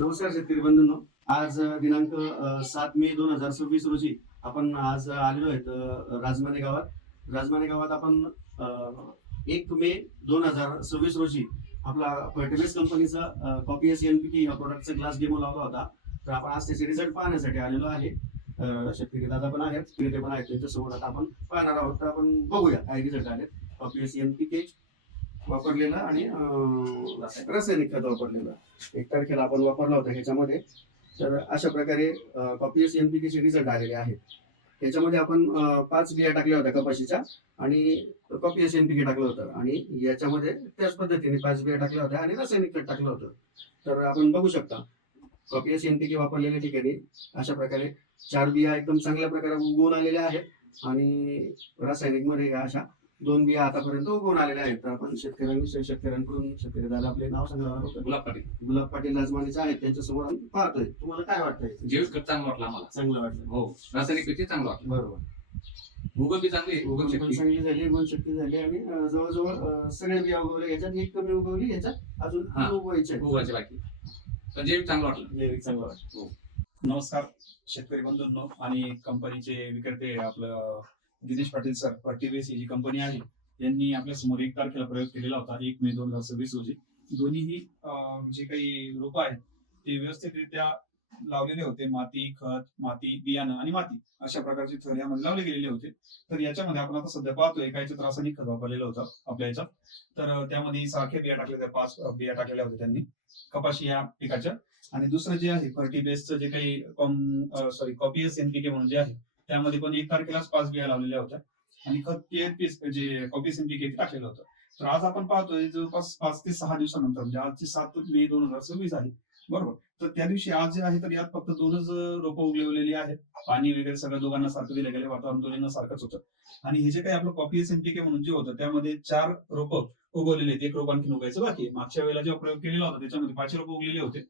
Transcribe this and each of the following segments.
नमस्कार शेतकरी बंधूंनो. आज दिनांक 7 मे 2026 रोजी आपण आज आलेलो आहेत राजमाने गावात. राजमाने गावात आपण 1 मे 2026 रोजी आपला फर्टिलायझर कंपनीचा कॉपी एस एनपीके या प्रोडक्टचा ग्लास डेमो लावला होता. तर आपण आज त्याचे रिझल्ट पाहण्यासाठी आलेलो आहे. शेतकरी दादा पण आहेत, ते पण आहेत, त्यांच्यासोबत आता आपण पाहणार आहोत. तर आपण बघूया काय रिझल्ट आले. कॉपी एस एनपीके वापरलेलं आणि रासायनिक खत वापरलेलं 1 तारखेला आपण वापरला होता ह्याच्यामध्ये. तर अशा प्रकारे कॉपीएस एनपीके रिझल्ट आलेले आहेत. त्याच्यामध्ये आपण 5 बिया टाकल्या होत्या कपाशीच्या आणि कॉपीएस एनपीके टाकलं होतं आणि याच्यामध्ये त्याच पद्धतीने 5 बिया टाकल्या होत्या आणि रासायनिक खत टाकलं होतं. तर आपण बघू शकता कॉपीएस एनपीके वापरलेल्या ठिकाणी अशा प्रकारे 4 बिया एकदम चांगल्या प्रकारे उगवून आलेल्या आहेत आणि रासायनिक मध्ये अशा 2 बिया आतापर्यंत उगवून आलेल्या आहेत. तर आपण शेतकऱ्यांकडून शेतकरी दादा आपले नाव सांगणार आहोत. गुलाब पाटील राजमानेचे आहेत, त्यांच्यासमोर आपण पाहतोय. तुम्हाला काय वाटतंय? जैविक खत चांगलं वाटलं आम्हाला. चांगलं वाटलं. हो, रासायनिक पेक्षा चांगलं वाटलं. बरोबर. उगवण बी चांगली, उगवण पण शक्ती. चांगली झाली, गुणशक्ती झाली आणि जवळजवळ सगळ्या बिया उगवल्या. याच्यात एक कमी उगवली, याच्यात अजून हा. उगवायचे आहेत. उगवायचे बाकी. पण जैविक चांगलं वाटलं. जैविक चांगलं वाटलं. हो. नमस्कार शेतकरी बंधूंनो आणि कंपनीचे विक्रेते आपलं दिनेश पाटील सर फर्टिलायझर ही जी कंपनी आहे यांनी आपल्या समोर 1 तारखेला प्रयोग केलेला होता 1 मे 2026 रोजी. दोन्हीही जे काही रोप आहेत ते व्यवस्थितरित्या लावलेले होते. माती, खत, माती, बियाणं आणि माती अशा प्रकारचे थर यामध्ये लावले गेलेले होते. तर याच्यामध्ये आपण आता सध्या पाहतोय एका याच्यात रासायनिक खत वापरलेलं होतं आपल्या याच्यात. तर त्यामध्ये सारख्या बिया टाकल्या होत्या, 5 बिया टाकलेल्या होत्या त्यांनी कपाशी या पिकाच्या. आणि दुसरं जे आहे फर्टिबेसचं जे काही कॉपीएस एनपीके म्हणून जे आहे त्यामध्ये पण 1 तारखेलाच 5 बिया लावलेल्या होत्या आणि खत टीएनपीएस जे कॉपीएस एनपीके टाकलेलं होतं. तर आज आपण पाहतोय जवळपास 5 ते 6 दिवसानंतर म्हणजे आजची 7 मे 2026 आहे, बरोबर. तर त्या दिवशी आज जे आहे तर यात फक्त 2च रोपं उगवलेली आहेत. पाणी वगैरे सगळं दोघांना सारखं दिलं गेलं, वातावरण दोन्हींना सारखंच होतं. आणि हे जे काही आपलं कॉपीएस एनपीके म्हणून जे होतं त्यामध्ये 4 रोपं उगवलेले आहेत. 1 रोप आणखी उगायचं बाकी आहे. मागच्या वेळेला जेव्हा प्रयोग केलेला होता त्याच्यामध्ये 5 रोपं उगलेले होते.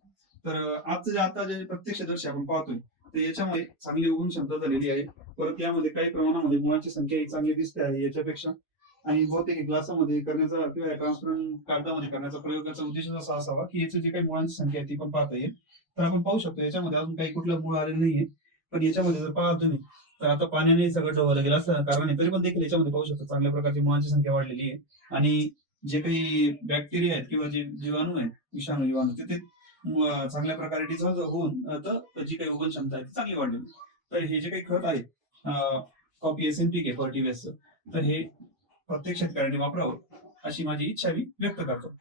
तर आजचं जे आता जे प्रत्यक्षदर्शी आपण पाहतोय तर याच्यामध्ये चांगली उगवण क्षमता झालेली आहे. परत यामध्ये काही प्रमाणामध्ये मुळाची संख्या ही चांगली दिसते आहे याच्यापेक्षा. आणि बहुतेक ग्लासामध्ये करण्याचा किंवा ट्रान्सपरंट कागदामध्ये करण्याचा प्रयोगाचा उद्देश असा असावा की याची जी काही मुळांची संख्या आहे ती पण पाहता येईल. तर आपण पाहू शकतो याच्यामध्ये अजून काही कुठलं मूळ आलेलं नाहीये. पण याच्यामध्ये जर पाहतो तुम्ही तर आता पाण्याने सगळं ढवळलं गेलं असं कारण तरी पण देखील याच्यामध्ये पाहू शकतो चांगल्या प्रकारची मुळांची संख्या वाढलेली आहे. आणि जे काही बॅक्टेरिया आहेत किंवा जे जीवाणू आहेत, जीवाणू ते चांगल्या प्रकारे डिझॉल्व होऊन तर जी काही उगवण क्षमता आहे ती चांगली वाढलेली. तर हे जे काही खत आहे कॉपी एसएनपीके फर्टिलायझरचं तर हे प्रत्येक शेतकऱ्यांनी वापरावं अशी माझी इच्छा मी व्यक्त करतो.